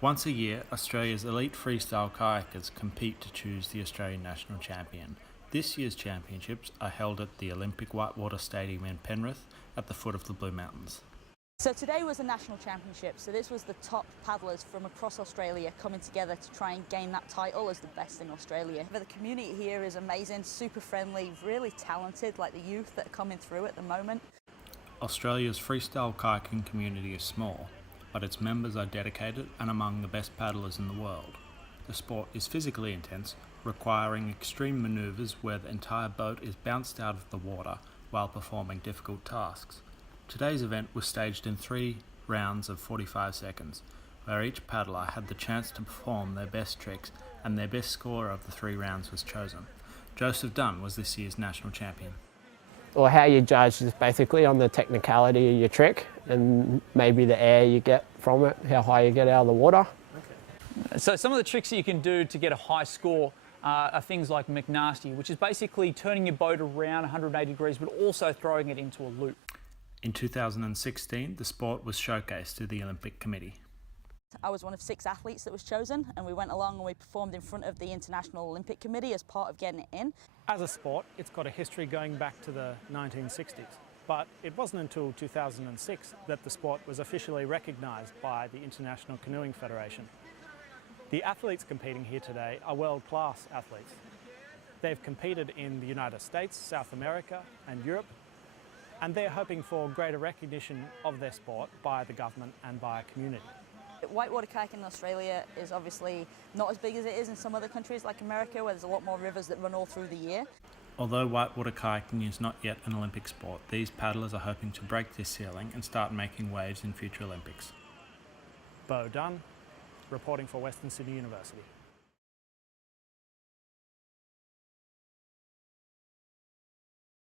Once a year, Australia's elite freestyle kayakers compete to choose the Australian national champion. This year's championships are held at the Olympic Whitewater Stadium in Penrith at the foot of the Blue Mountains. So today was the national championship, so this was the top paddlers from across Australia coming together to try and gain that title as the best in Australia. But the community here is amazing, super friendly, really talented, like the youth that are coming through at the moment. Australia's freestyle kayaking community is small, but its members are dedicated and among the best paddlers in the world. The sport is physically intense, requiring extreme manoeuvres where the entire boat is bounced out of the water while performing difficult tasks. Today's event was staged in 3 rounds of 45 seconds, where each paddler had the chance to perform their best tricks, and their best score of the 3 rounds was chosen. Joseph Dunn was this year's national champion. Or how you judge is basically on the technicality of your trick and maybe the air you get from it, how high you get out of the water. So some of the tricks that you can do to get a high score are things like McNasty, which is basically turning your boat around 180 degrees but also throwing it into a loop. In 2016, the sport was showcased to the Olympic Committee. I was one of 6 athletes that was chosen, and we went along and we performed in front of the International Olympic Committee as part of getting it in. As a sport, it's got a history going back to the 1960s, but it wasn't until 2006 that the sport was officially recognised by the International Canoeing Federation. The athletes competing here today are world-class athletes. They've competed in the United States, South America and Europe, and they're hoping for greater recognition of their sport by the government and by a community. Whitewater kayaking in Australia is obviously not as big as it is in some other countries like America, where there's a lot more rivers that run all through the year. Although whitewater kayaking is not yet an Olympic sport, these paddlers are hoping to break this ceiling and start making waves in future Olympics. Bo Dunn, reporting for Western Sydney University.